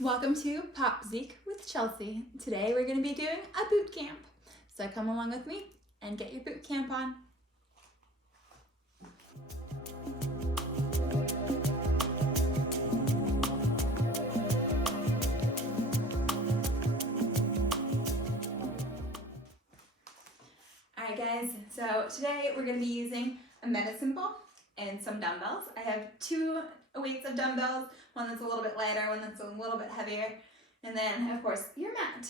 Welcome to PopZique with Chelsea. Today we're going to be doing a boot camp. So come along with me and get your boot camp on. Alright guys, so today we're going to be using a medicine ball and some dumbbells. I have two weights of dumbbells, one that's a little bit lighter, one that's a little bit heavier, and then of course your mat.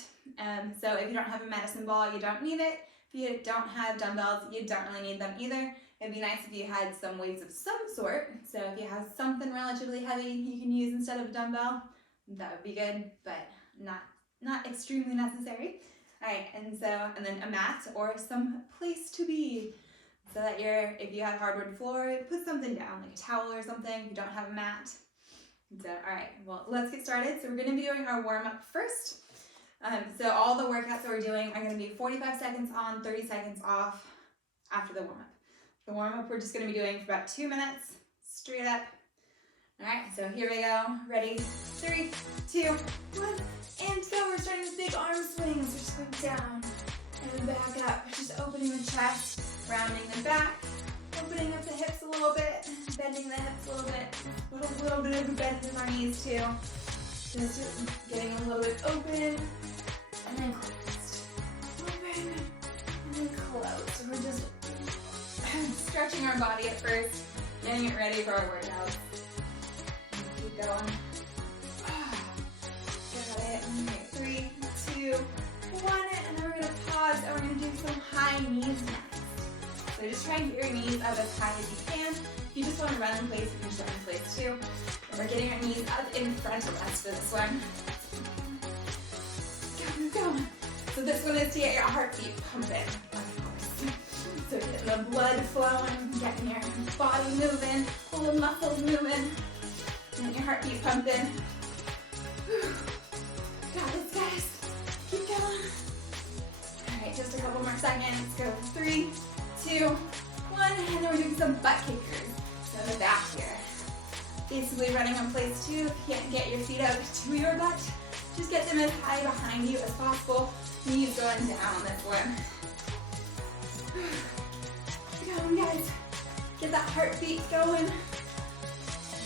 So if you don't have a medicine ball, you don't need it. If you don't have dumbbells, you don't really need them either. It'd be nice if you had some weights of some sort. So if you have something relatively heavy you can use instead of a dumbbell, that would be good, but not extremely necessary. Alright, and then a mat or some place to be. So that if you have hardwood floor, put something down, like a towel or something if you don't have a mat. So, alright, well, let's get started. So we're going to be doing our warm-up first. So all the workouts that we're doing are going to be 45 seconds on, 30 seconds off after the warm-up. The warm-up we're just going to be doing for about 2 minutes, straight up. Alright, so here we go. Ready? 3, 2, 1, and go. We're starting with big arm swings. We're just going down and then back up. Just opening the chest. Rounding the back, opening up the hips a little bit, bending the hips a little bit, a little bit of a bend in our knees too. Just getting a little bit open, and then closed. Open, and then closed. So we're just stretching our body at first, getting it ready for our workouts. Keep going. Got it. Okay, 3, 2, 1, and then we're going to pause, and we're going to do some high knees next. So just try and get your knees up as high as you can. If you just want to run in place, you can just run in place too. And we're getting our knees up in front of us for this one. Go. So this one is to get your heartbeat pumping, of course. So getting the blood flowing, getting your body moving, all the muscles moving, and your heartbeat pumping. Got this, guys. Keep going. All right, just a couple more seconds. Go. 3, 2, 1, and then we're doing some butt kickers. So the back here. Basically running in place too. If you can't get your feet up to your butt, just get them as high behind you as possible. Knees going down on this one. Keep going, guys. Get that heartbeat going.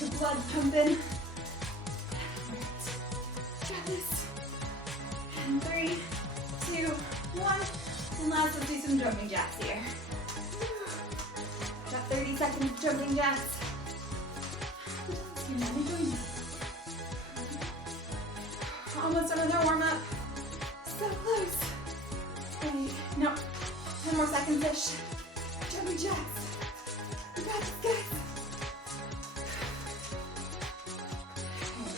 The blood pumping. Got this. And 3, 2, 1. And last, let's do some jumping jacks here. Got 30 seconds jumping jacks. Almost done with our warm-up. So close. Wait, no. 10 more seconds-ish. Jumping jacks. We got this, guys.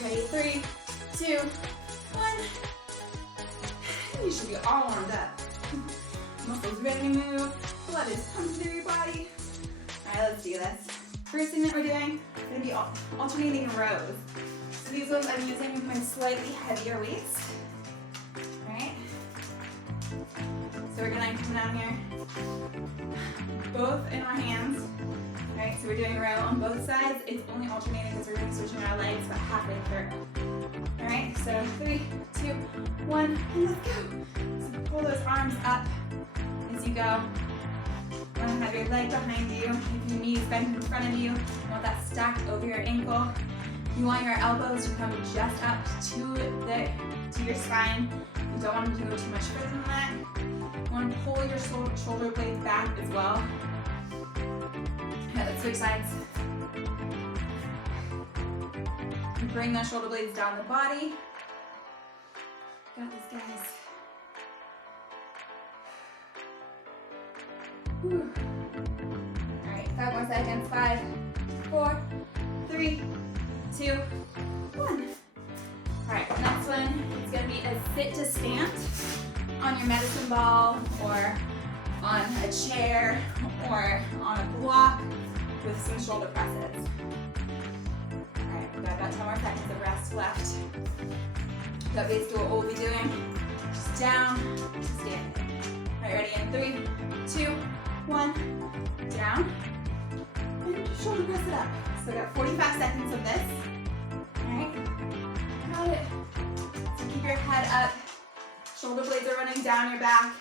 Ready? 3, 2, 1. You should be all warmed up. Muscles ready to move. Blood is pumping through your body. Alright, let's do this. First thing that we're doing, we're going to be alternating rows. So these ones I'm using with my slightly heavier weights. Alright. So we're going to come down here. Both in our hands. Alright, so we're doing a row on both sides. It's only alternating because we're going to be switching our legs about halfway through. Alright, so 3, 2, 1, and let's go. So pull those arms up as you go. You want to have your leg behind you, keep your knees bent in front of you. You want that stacked over your ankle. You want your elbows to come just up to your spine. You don't want them to go too much further than that. You want to pull your shoulder blades back as well. Okay, let's switch sides. Bring those shoulder blades down the body. Got this, guys. Alright, 5 more seconds. 5, 4, 3, 2, 1. Alright, next one is going to be a sit to stand on your medicine ball or on a chair or on a block with some shoulder presses. Alright, we've got about 10 more seconds of rest left. So basically what we'll be doing, just down, standing. Alright, ready in 3, 2, 1, down, and shoulder press it up. So we got 45 seconds of this. Alright, got it. head up. Shoulder blades are running down your back.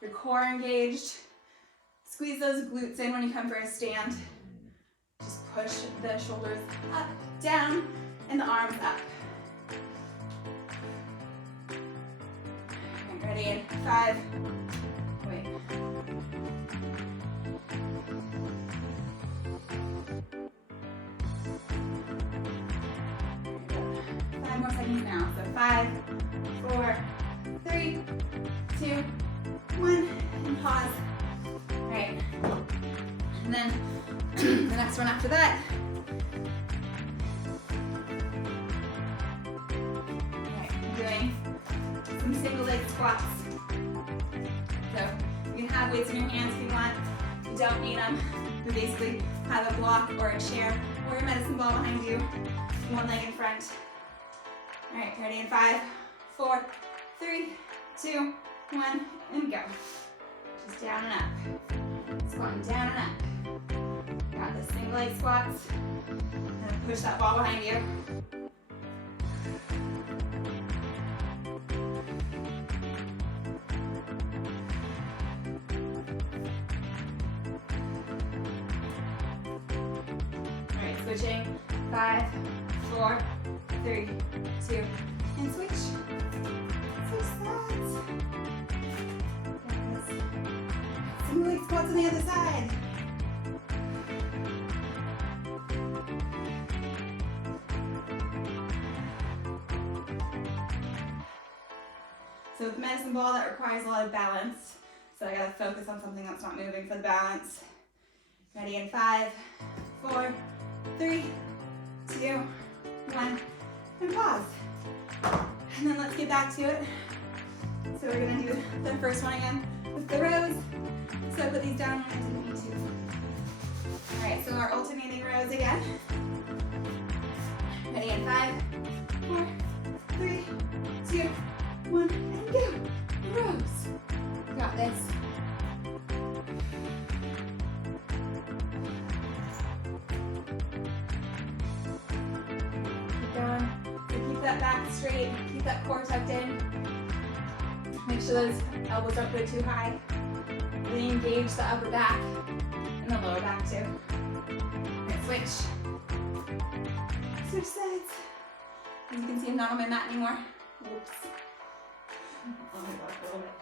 Your core engaged. Squeeze those glutes in when you come for a stand. Just push the shoulders up, down, and the arms up. Okay, ready in 5. Wait. 5 more seconds now. So 5, 4, 3, 2, 1, and pause. All right. And then the next one after that. All right, I'm doing some single leg squats. So you can have weights in your hands if you want. You don't need them. You basically have a block or a chair or your medicine ball behind you. One leg in front. All right, ready in 5, 4, 3, 2, 1, and go. Just down and up. Squatting down and up. Got the single leg squats. And push that ball behind you. All right, switching. 5, 4, 3, 2, and switch. Switch sides. Single leg squats on the other side. So with medicine ball, that requires a lot of balance. So I gotta focus on something that's not moving for the balance. Ready in 5, 4, 3, 2, 1, and pause. And then let's get back to it. So we're gonna do the first one again with the rows. So I put these down when I didn't need to. All right, so our alternating rows again. Ready in 5, 4, 3, 2, 1, and go. Rows. Got this. Keep going. So keep that back straight. Keep that core tucked in. Make sure those elbows don't go too high. Really engage the upper back and the lower back too. And switch. Switch sides. As you can see, I'm not on my mat anymore. Whoops. Let me walk a little bit.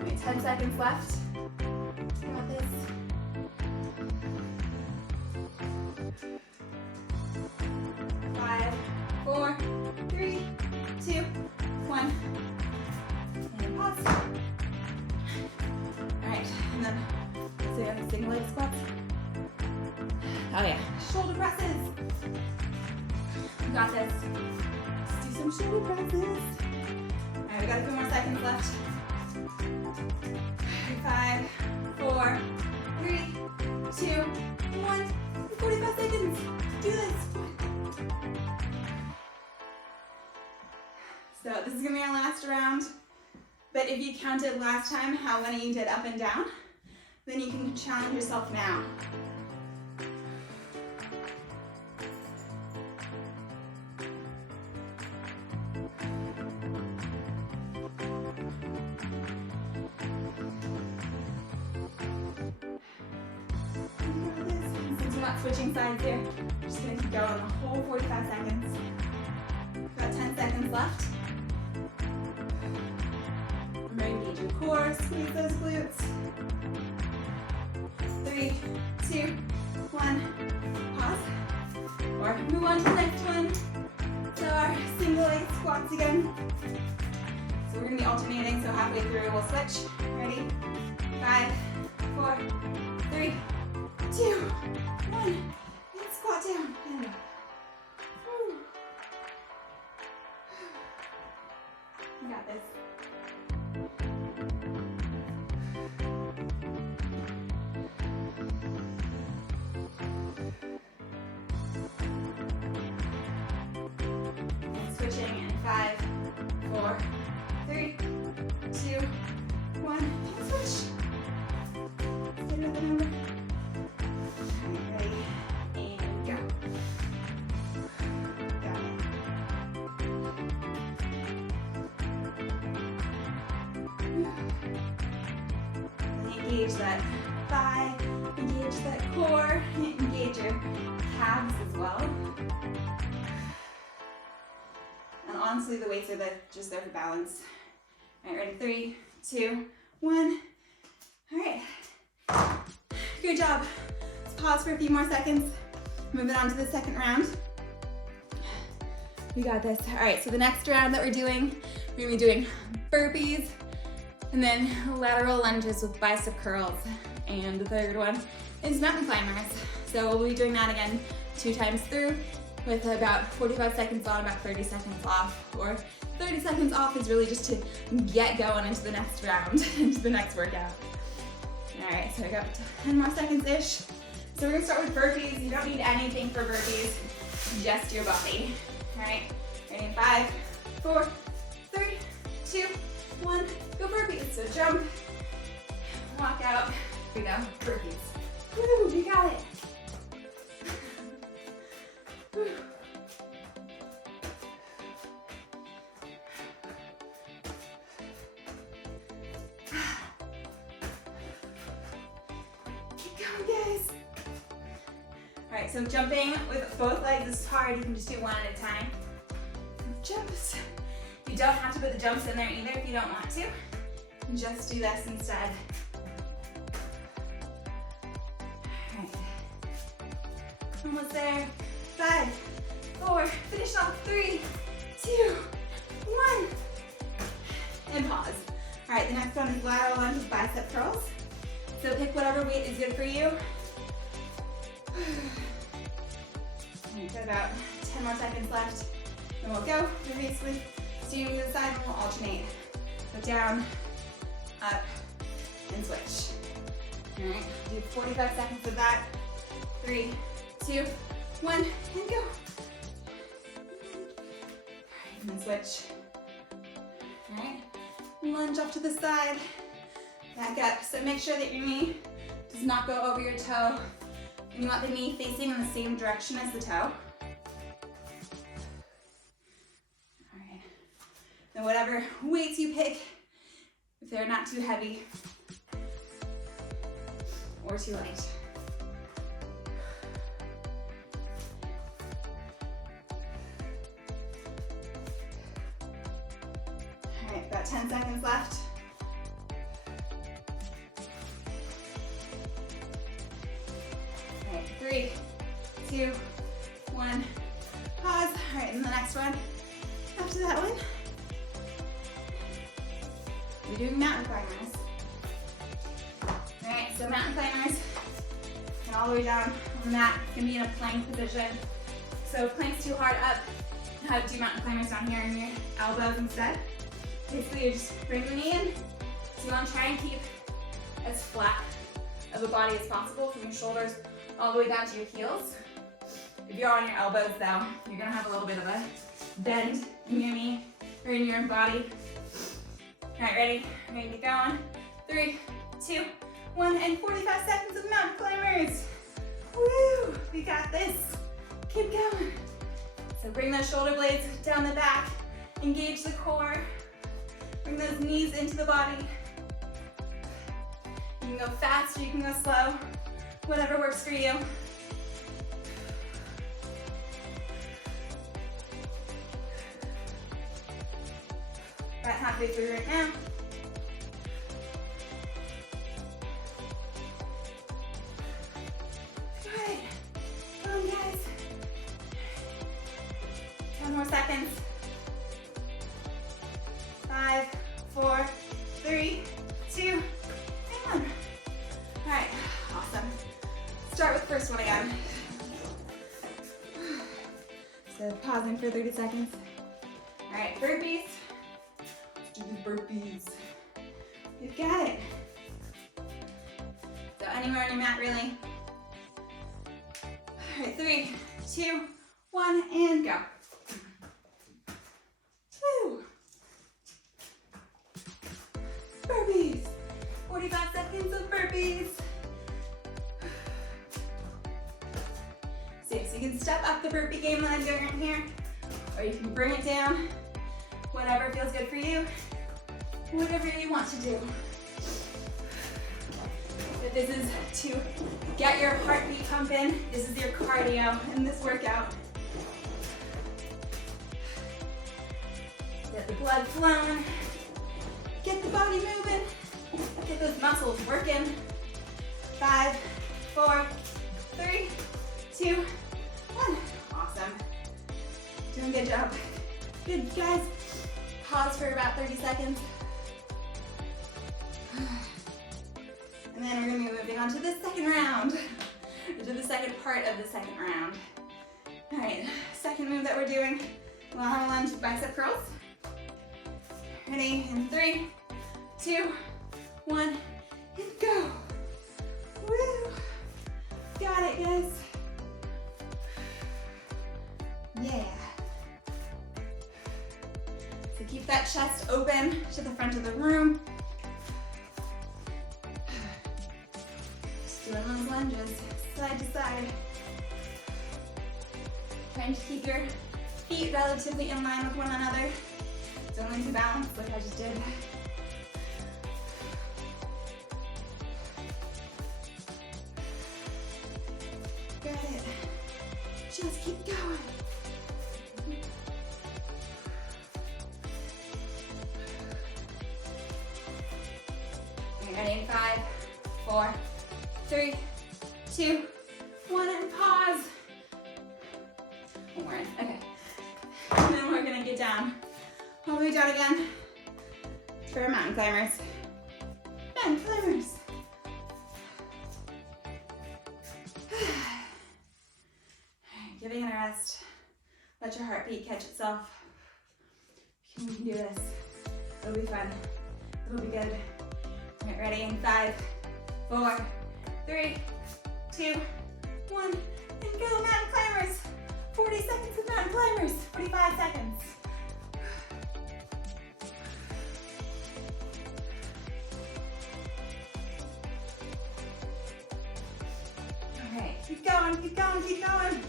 Only 10 seconds left. Got this. 5, 4, 3, 2, 1. And pause. Alright, and then let's do the single leg squats. Oh yeah. Shoulder presses. We got this. Let's do some shoulder presses. Alright, we got a few more seconds left. 5, 4, 3, 2, 1. 45 seconds. Do this. So this is gonna be our last round. But if you counted last time how many you did up and down, then you can challenge yourself now. Since we're not switching sides here, we're just gonna keep going the whole 45 seconds. We've got 10 seconds left. Engage your core, squeeze those glutes. 3, 2, 1, pause. Or move on to the next one. So our single leg squats again. So we're gonna be alternating, so halfway through we'll switch. Ready? 5, 4, 3, 2, 1. And squat down. And up. You got this. Switching in 5, 4, 3, 2, 1, and switch. Stay with the number. Ready, and go. Got it. engage that thigh, engage that core, engage your calves as well. And honestly, the weights are just there for balance. All right, ready? 3, 2, 1. All right. Good job. Let's pause for a few more seconds. Moving on to the second round. We got this. All right, so the next round that we're gonna be doing burpees and then lateral lunges with bicep curls. And the third one is mountain climbers. So we'll be doing that again 2 times through with about 45 seconds on, about 30 seconds off. Or 30 seconds off is really just to get going into the next round, into the next workout. All right, so I got 10 more seconds-ish. So we're gonna start with burpees. You don't need anything for burpees, just your body. All right, ready in 5, 4, 3, 2, 1, go burpees. So jump, walk out. Here we go, burpees. Woo, you got it. Woo. Keep going, guys. All right, so jumping with both legs is hard. You can just do one at a time. Jumps. You don't have to put the jumps in there either if you don't want to. Just do this instead. All right. Almost there. 5, 4, finish off. 3, 2, 1. And pause. All right, the next one is lateral lunge with bicep curls. So pick whatever weight is good for you. We've got about 10 more seconds left. Then we'll go. We're basically steering to the side and we'll alternate. So down, up, and switch. All right, do 45 seconds of that. 3, 2, 1, and go. All right, and then switch. All right, lunge off to the side. Back up. So make sure that your knee does not go over your toe. And you want the knee facing in the same direction as the toe. All right. Now whatever weights you pick, if they're not too heavy or too light. All right, about 10 seconds left. All right, 3, 2, 1, pause. All right, and the next one, after that one, we're doing mountain climbers. All right, so mountain climbers, and all the way down on the mat, it's gonna be in a plank position. So if plank's too hard up, how to do mountain climbers down here in your elbows instead. Basically, you just bring the knee in. So you want to try and keep as flat of a body as possible from your shoulders all the way down to your heels. If you're on your elbows though, you're gonna have a little bit of a bend in your knee or in your body. All right, ready? Ready to go on. 3, 2, 1, and 45 seconds of mountain climbers. Woo! We got this. Keep going. So bring those shoulder blades down the back. Engage the core. Bring those knees into the body. You can go fast or you can go slow. Whatever works for you. About halfway through right now. All right, come on guys. 10 more seconds. 5, 4, 3, 2, and 1. All right, awesome. Start with the first one again. So pausing for 30 seconds. All right, burpees. Let's do the burpees. You've got it. So anywhere on your mat, really. All right, 3, 2, 1, and go. Woo. Burpees. 45 seconds of burpees. So you can step up the burpee game that I'm doing right here, or you can bring it down. Whatever feels good for you. Whatever you want to do. But this is to get your heartbeat pumping. This is your cardio in this workout. Get the blood flowing. Get the body moving. Get those muscles working. 5, 4, 3, 2, 1. Awesome. Doing a good job. Good, guys. Pause for about 30 seconds. And then we're going to be moving on to the second round. To the second part of the second round. All right, second move that we're doing. We'll have a lunge bicep curls. Ready? In 3, 2, 1, and go. Woo! Got it, guys. Yeah. So keep that chest open to the front of the room. Just doing those lunges, side to side. Trying to keep your feet relatively in line with one another. Don't lose the balance like I just did. Got it. Just keep going. Ready in 5, 4, 3, 2, 1, and pause. One more. Okay. And then we're gonna get down. All the way down again for mountain climbers. Mountain climbers. Giving it a rest. Let your heartbeat catch itself. We can do this. It'll be fun. It'll be good. All right, ready in 5, 4, 3, 2, 1, and go, mountain climbers. 40 seconds of mountain climbers. 45 seconds. Okay, keep going, keep going, keep going.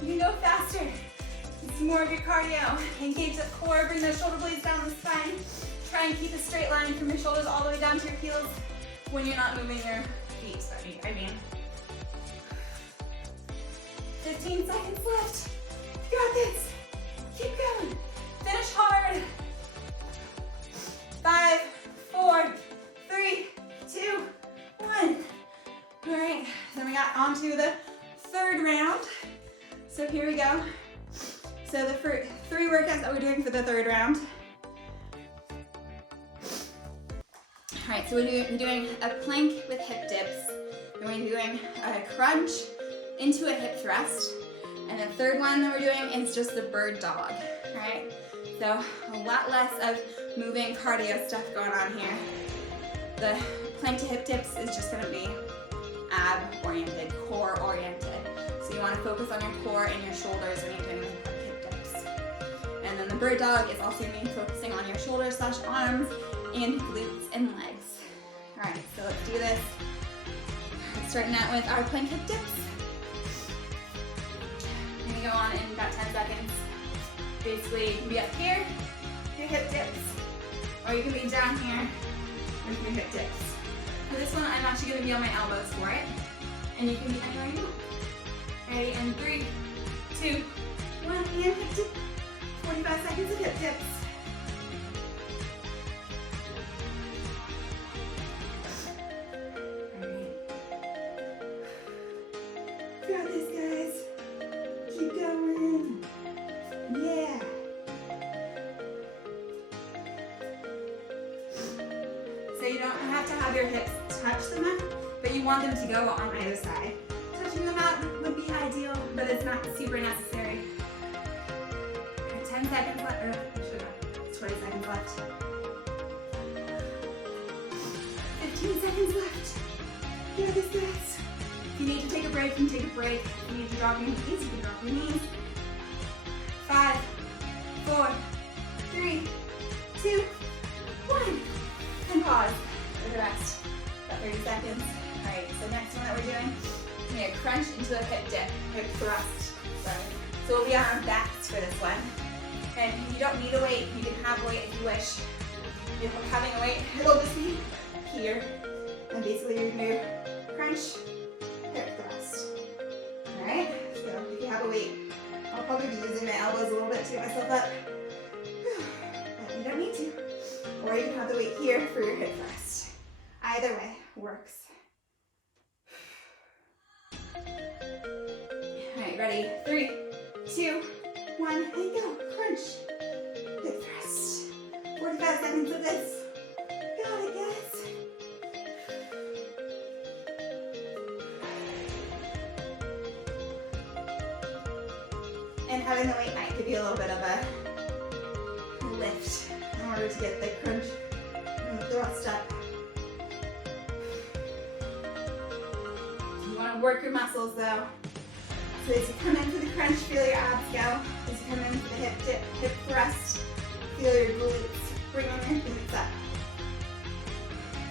You can go faster. It's more of your cardio. Engage the core, bring those shoulder blades down the spine. Try and keep a straight line from your shoulders all the way down to your heels when you're not moving your feet. 15 seconds left. You got this. Keep going. Finish hard. 5, 4, 3, 2, 1. All right, then we got onto the third round. So here we go. So the three workouts that we're doing for the third round. All right, so we're doing a plank with hip dips. Then we're doing a crunch into a hip thrust. And the third one that we're doing is just the bird dog, all right? So a lot less of moving cardio stuff going on here. The plank to hip dips is just gonna be ab oriented, core oriented. So you wanna focus on your core and your shoulders when you're doing the hip dips. And then the bird dog is also gonna be focusing on your shoulders / arms and glutes and legs. All right, so let's do this. Starting out with our plank hip dips. We're gonna go on in about 10 seconds. Basically, you can be up here, your hip dips, or you can be down here with your hip dips. For this one, I'm actually gonna be on my elbows for it, and you can be anywhere you want. Ready, in 3, 2, 1, and hip dip. 45 seconds of hip dips. Got this, guys. Keep going. Yeah. So you don't have to have your hips touch the mat, but you want them to go on either side. Touching them out would be ideal, but it's not super necessary. 10 seconds left, or 20 seconds left. 15 seconds left. Got this, guys. If you need to take a break, you can take a break. If you need to drop your knees, you can drop your knees. 5, 4, 3, 2, 1. And pause for the rest. About 30 seconds. All right, so next one that we're doing, we're gonna crunch into a hip dip, hip thrust. Sorry. So we'll be on our backs for this one. And you don't need a weight, you can have a weight if you wish. If you're having a weight, it'll just be here. And basically you're gonna do crunch, hip thrust. All right, so if you have a weight, I'll probably be using my elbows a little bit to get myself up, but you don't need to. Or you can have the weight here for your hip thrust. Either way works. All right, ready? 3, 2, 1, and go. Crunch, hip thrust. 45 seconds of this. Got it, guys. And having the weight might give you a little bit of a lift in order to get the crunch and the thrust up. You want to work your muscles though. So as you come in for the crunch, feel your abs go. As you come in for the hip dip, hip thrust, feel your glutes. Bring on your glutes up.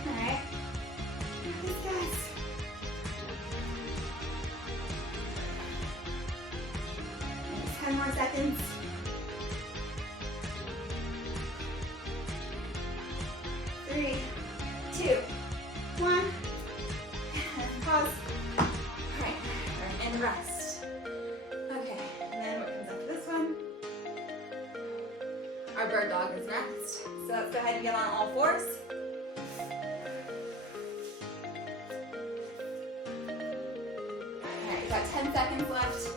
Alright. Nice, guys. Just 10 more seconds. 3, 2, 1. And pause. Alright. And rest. Okay. And then what comes after this one? Our bird dog is next. So let's go ahead and get on all fours. Alright, we've got 10 seconds left.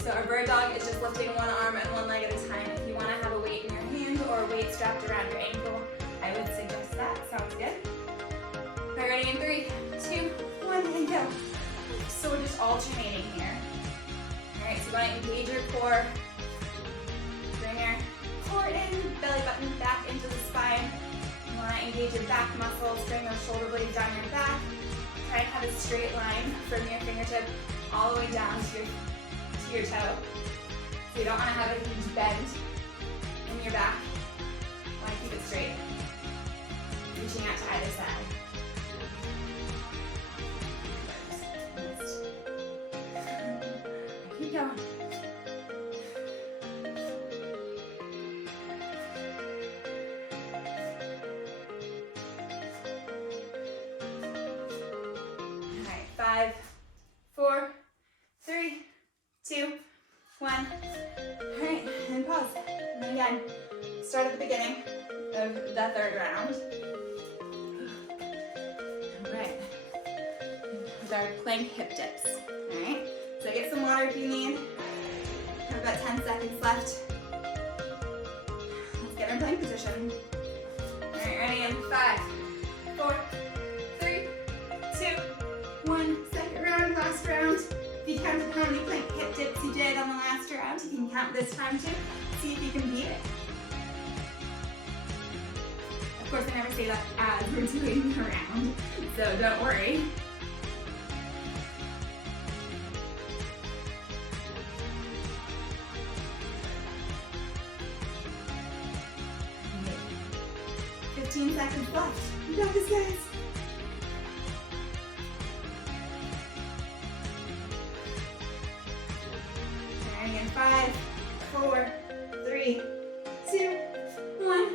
So our bird dog is just lifting one arm and one leg at a time. If you want to have a weight in your hand or a weight strapped around your ankle, I would suggest that. Sounds good. Alright, ready in 3, 2, 1, and go. So we're just alternating here. Alright, so you want to engage your core. Bring your core in, belly button back into the spine. You want to engage your back muscles, bring those shoulder blades down your back. Try and have a straight line from your fingertip all the way down to your toe. So you don't want to have a huge bend in your back. You want to keep it straight. Reaching out to either side. Keep going. Alright, 5, 4, 3, 2, 1. Alright, and pause. And then again, start at the beginning of the third round. Alright. With our plank hip dips. Alright, so get some water if you need. We have about 10 seconds left. Let's get in plank position. Alright, ready in 5, 4, 3, 2, 1. Second round, last round. If you counted how many plank hip dips you did on the last round, you can count this time too. See if you can beat it. Of course, I never say that as we're doing the round, so don't worry. Okay. 15 seconds left. You got this, guys. In 5, 4, 3, 2, 1.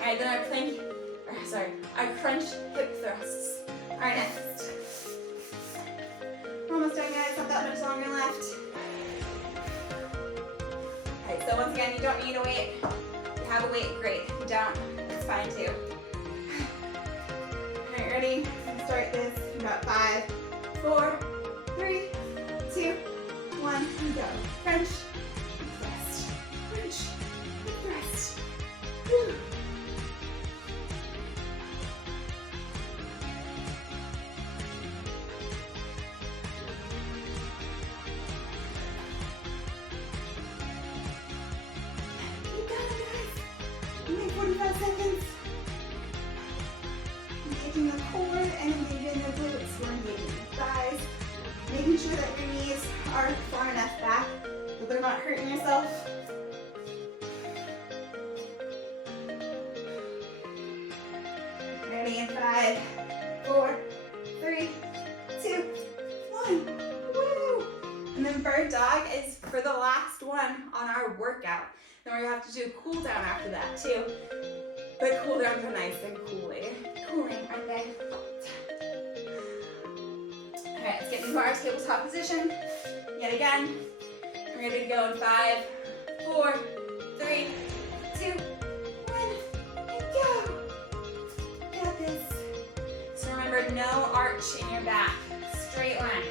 Alright, then our crunch hip thrusts are next. We're almost done, guys, not that much longer left. Alright, so once again, you don't need a weight. If you have a weight, great. If you don't, it's fine too. Alright, ready? Let's start this. We've got 5, 4, 3, 2, 1, and go. Crunch, thrust, crunch, thrust. Woo. Keep going, guys. Only 45 seconds. Engaging the core and engaging the glutes. We're engaging the thighs. Making sure that your knees are far enough back that they're not hurting yourself. Ready in 5, 4, 3, 2, 1. Woo! And then bird dog is for the last one on our workout. Then we're going to have to do a cool down after that too. but cool downs are nice and cooling, aren't they? All right, let's get into our tabletop position. Yet again, we're ready to go in 5, 4, 3, 2, 1, and go. Got this. So remember, no arch in your back. Straight line.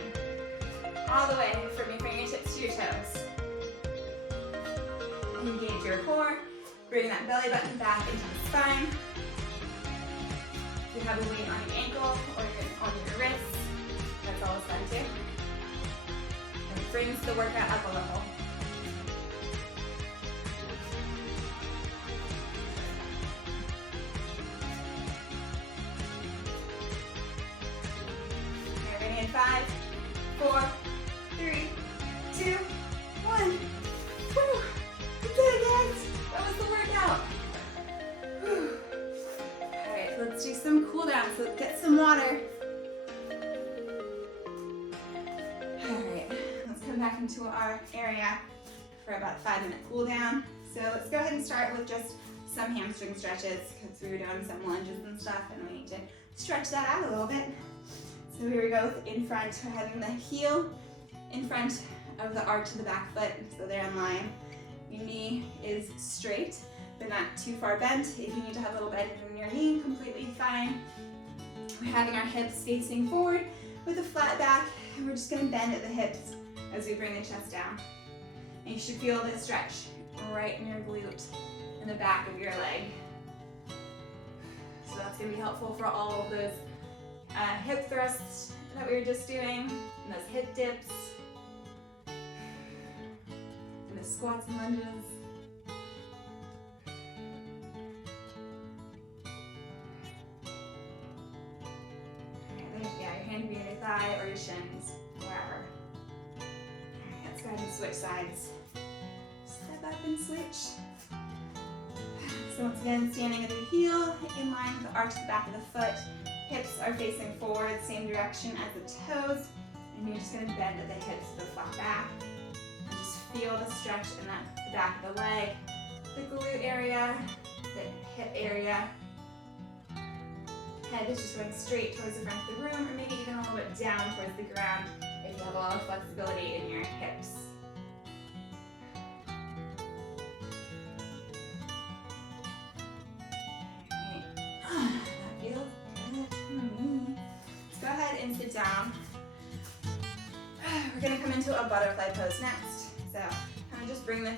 All the way from your fingertips to your toes. Engage your core. Bring that belly button back into the spine. If you have a weight on your ankle or on your wrist, that's always fun too. And it brings the workout up a level. Okay, ready in 5, 4, 3, 2, 1. Woo! We did it, guys! That was the workout. Whew. All right, let's do some cool downs. So let's get some water. All right, let's come back into our area for about a 5-minute cool down. So let's go ahead and start with just some hamstring stretches because we were doing some lunges and stuff and we need to stretch that out a little bit. So here we go in front. We're having the heel in front of the arch of the back foot, so they're in line. Your knee is straight, but not too far bent. If you need to have a little bend in your knee, completely fine. We're having our hips facing forward with a flat back, and we're just gonna bend at the hips as we bring the chest down. And you should feel this stretch right in your glute in the back of your leg. So that's gonna be helpful for all of those hip thrusts that we were just doing, and those hip dips, and the squats and lunges. Yeah, your hand can be on your thigh or your shins, wherever. Alright, let's go ahead and switch sides. Step up and switch. So once again, standing at the heel, in line with the arch of the back of the foot. Hips are facing forward, same direction as the toes. And you're just gonna bend at the hips with a flat back. And just feel the stretch in the back of the leg, the glute area, the hip area. Head is just going straight towards the front of the room, or maybe even a little bit down towards the ground if you have a lot of flexibility in your hips. Right. That feels good to me. Let's go ahead and sit down. We're gonna come into a butterfly pose next. So kind of just bring the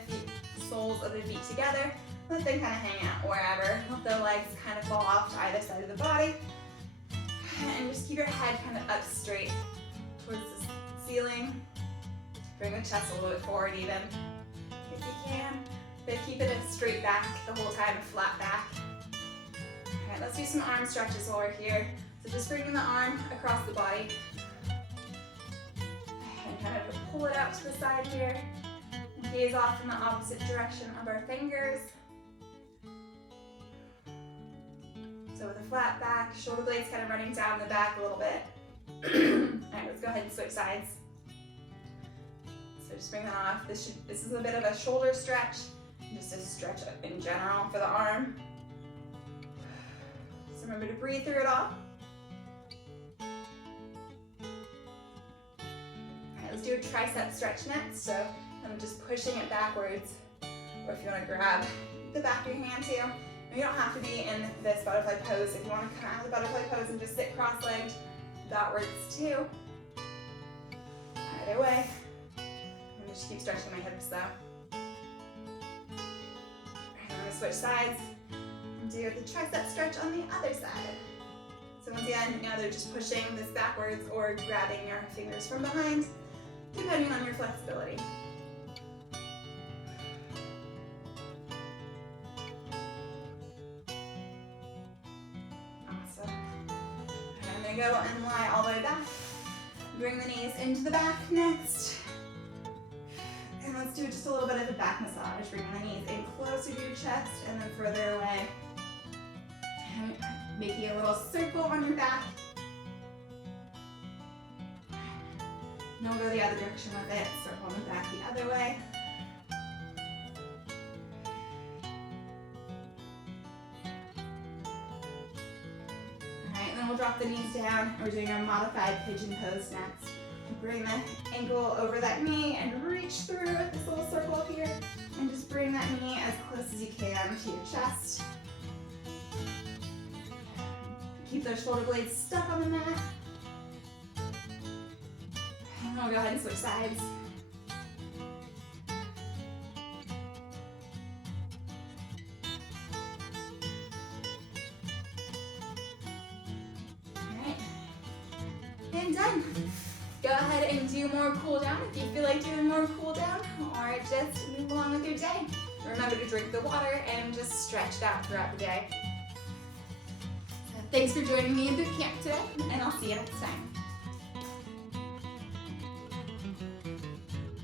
soles of the feet together. Let them kind of hang out wherever. Let the legs kind of fall off to either side of the body. And just keep your head kind of up straight towards the ceiling. Bring the chest a little bit forward even, if you can. But keep it a straight back the whole time, a flat back. All right, let's do some arm stretches while we're here. So just bringing the arm across the body. And kind of pull it out to the side here. Gaze off in the opposite direction of our fingers. So with a flat back, shoulder blades kind of running down the back a little bit. All right, let's go ahead and switch sides. So just bring that off. This is a bit of a shoulder stretch, just a stretch in general for the arm. So remember to breathe through it all. All right, let's do a tricep stretch next. So I'm just pushing it backwards, or if you want to grab the back of your hand too. You don't have to be in this butterfly pose. If you want to come out of the butterfly pose and just sit cross-legged, that works too. Either way. I'm just keep stretching my hips though. I'm going to switch sides and do the tricep stretch on the other side. So once again, now they're just pushing this backwards or grabbing your fingers from behind, depending on your flexibility. Go and lie all the way back. Bring the knees into the back next. And let's do just a little bit of a back massage. Bring the knees in closer to your chest and then further away. And making a little circle on your back. And we'll go the other direction with it. Circle on the back the other way. drop the knees down. We're doing our modified pigeon pose next. Bring the ankle over that knee and reach through with this little circle up here. And just bring that knee as close as you can to your chest. Keep those shoulder blades stuck on the mat. And then we'll go ahead and switch sides. And done. Go ahead and do more cool down if you feel like doing more cool down, or just move along with your day. Remember to drink the water and just stretch it out throughout the day. So thanks for joining me in boot camp today, and I'll see you next time.